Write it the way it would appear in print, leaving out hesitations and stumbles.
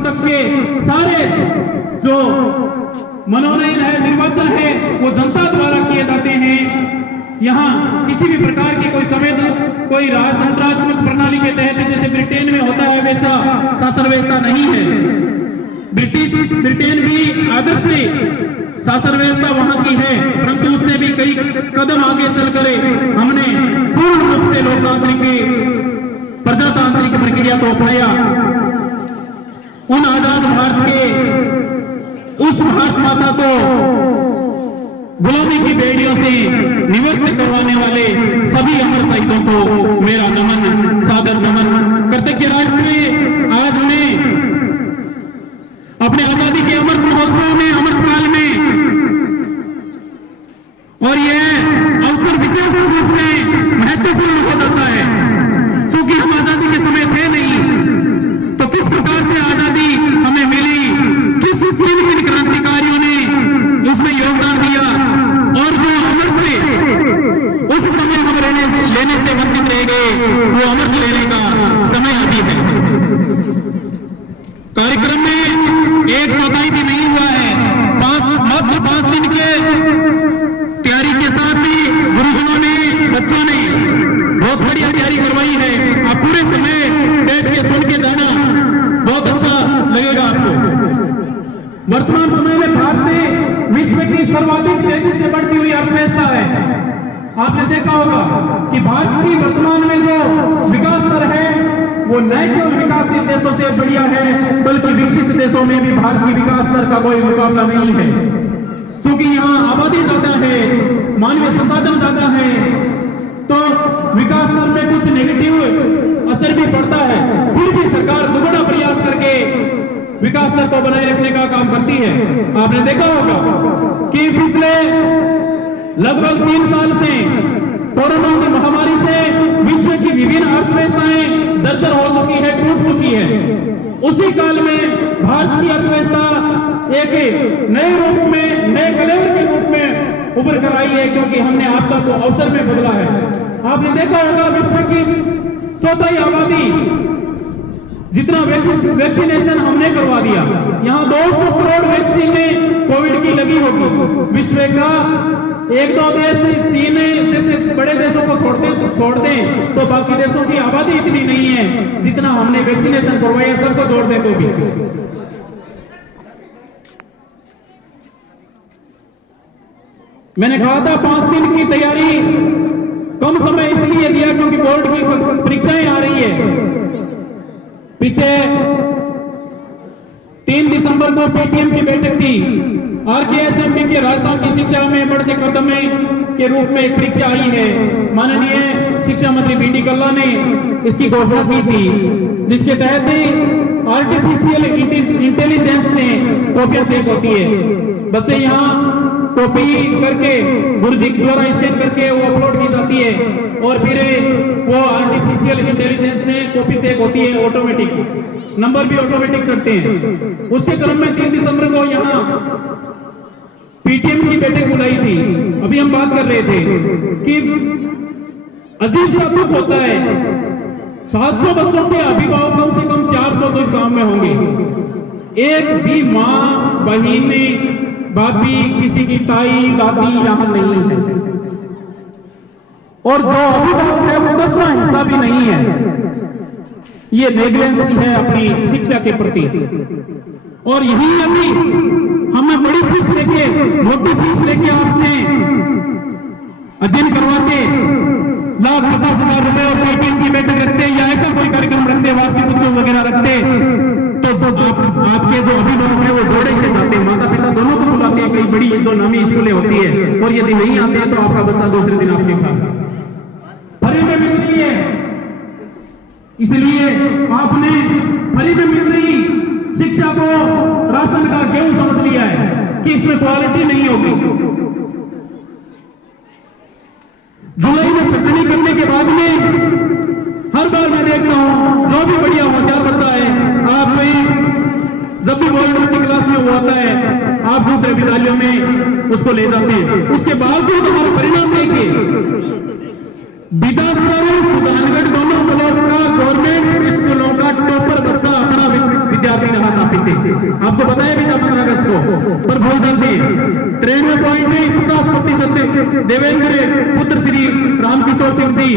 तक के सारे जो मनोनयन है, निर्वाचन है, वो जनता द्वारा किए जाते हैं। यहाँ किसी भी प्रकार की कोई राजतंत्रात्मक प्रणाली के तहत जैसे ब्रिटेन में होता है वैसा शासन व्यवस्था नहीं है। ब्रिटेन भी आदर्श शासन व्यवस्था वहां की है, परंतु उससे भी कई कदम आगे चलकर हमने पूर्ण रूप से लोकतांत्रिक प्रजातांत्रिक प्रक्रिया को अपनाया। उन आजाद भारत के उस भारत माता को गुलामी की बेड़ियों से निवृत्त करवाने वाले सभी अमर शहीदों को मेरा नमन, सादर नमन। कृतज्ञ राष्ट्र में आज उन्हें अपने आजादी के अमृत महोत्सव में, अमृतकाल में, और यह अवसर विशेष रूप से महत्वपूर्ण हो जाता है क्योंकि हम आजादी के समय थे नहीं, तो किस प्रकार से आजादी हमें मिली, किन किन क्रांतिकारियों ने उसमें योगदान दिया, और जो अमृत में उस समय हम लेने से वंचित रह गए, वो अमृत लेने का समय अभी है। कार्यक्रम में 1/4 भी नहीं हुआ है, मात्र 5 दिन के तैयारी के साथ ही गुरुजनों ने, बच्चों ने बहुत बढ़िया तैयारी करवाई है। आप पूरे समय बैठ के सुन के जाना, बहुत अच्छा लगेगा आपको। वर्तमान समय में भारत में विश्व की सर्वाधिक तेजी से बढ़ती हुई अर्थव्यवस्था है। आपने देखा होगा कि भारत की वर्तमान में जो विकास दर है वो न केवल विकासशील देशों से बढ़िया है, बल्कि विकसित देशों में भी भारत की विकास दर का कोई मुकाबला नहीं है। क्योंकि यहाँ आबादी ज्यादा है, मानवीय संसाधन ज्यादा है, तो विकास दर में कुछ नेगेटिव असर भी पड़ता है। फिर भी सरकार दुगना प्रयास करके विकास दर को बनाए रखने का काम करती है। आपने देखा होगा कि पिछले लगभग 3 साल से कोरोना की महामारी से विश्व की विभिन्न अर्थव्यवस्थाएं जर्जर हो चुकी है, टूट चुकी है। उसी काल में भारत की अर्थव्यवस्था एक नए रूप में, नए कलेवर के रूप में उभर कर आई है, क्योंकि हमने आपदा को अवसर में बदला है। आपने देखा होगा विश्व की 1/4 आबादी जितना वैक्सीनेशन हमने करवा दिया, यहाँ 200 करोड़ वैक्सीन कोविड की लगी होगी। विश्व का 1-2 देश, 3 जैसे बड़े देशों को छोड़ दें तो बाकी देशों की आबादी इतनी नहीं है जितना हमने वैक्सीनेशन करवाया, सबको जोड़ दें तो भी। मैंने कहा था 5 दिन की तैयारी कम समय इसलिए दिया क्योंकि बोर्ड की परीक्षाएं आ रही है। पीछे 3 दिसंबर को पीटीएम की बैठक थी, आरकेएसएमडी के राजस्थान की शिक्षा में बढ़ते कदम के रूप में एक परीक्षा आई है। माननीय शिक्षा मंत्री बीडी कल्ला ने इसकी घोषणा की थी, जिसके तहत आर्टिफिशियल इंटेलिजेंस से कॉपियां चेक होती है। बच्चे यहाँ कॉपी करके गुरुजी द्वारा स्कैन करके वो अपलोड की जाती है, और फिर वो आर्टिफिशियल इंटेलिजेंस से कॉपी चेक होती है, ऑटोमेटिक नंबर भी ऑटोमेटिक चढ़ते हैं। उसके क्रम में 3 दिसंबर को यहाँ पीटीएम की बैठक बुलाई थी। अभी हम बात कर रहे थे कि अजीब सा दुख होता है, 700 बच्चों के अभिभावक कम से कम 400 तो इस गांव में होंगे। एक भी माँ, बहन, भाभी, किसी की ताई, दादी यहाँ नहीं है, और जो अभिभावक है वो 10वां हिस्सा भी नहीं है। ये नेगलेंस है अपनी शिक्षा के प्रति। और यही अभी हमें बड़ी फीस लेके, मोटी फीस लेके आपसे अध्ययन करवाते, 1,50,000 रुपए और पीटीएम की बैठक रखते या ऐसा कोई कार्यक्रम रखते, वार्षिक उत्सव वगैरह रखते, तो आपके जो अभिभावक है वो जोड़े से जाते, माता पिता दोनों को बुलाते हैं। कई बड़ी जो नामी स्कूलें होती है, और यदि नहीं आते हैं तो आपका बच्चा दूसरे दिन आपके घर फ्री में मिल रही है। इसलिए आपने फ्री में मिल रही शिक्षा को राशन का गेहूं समझ लिया है कि इसमें क्वालिटी नहीं होगी। जुलाई में छटनी करने के बाद में हर बार मैं देखता हूं जो भी बढ़िया होशियार बच्चा है, आप जब भी बोर्ड क्लास में वो आता है, आप दूसरे विद्यालयों में उसको ले जाते हैं। उसके बावजूद हमारे परिणाम देखिए, बिदासर, सुधानगढ़ दोनों ब्लॉक का गवर्नमेंट स्कूलों का टॉपर बच्चा अपना विद्यार्थी भी रहा काफी से, आपको बताया भी था 15 अगस्त को, पर भूल गलती 93 पॉइंट में 50% देवेंद्र पुत्र श्री रामकिशोर सिंह जी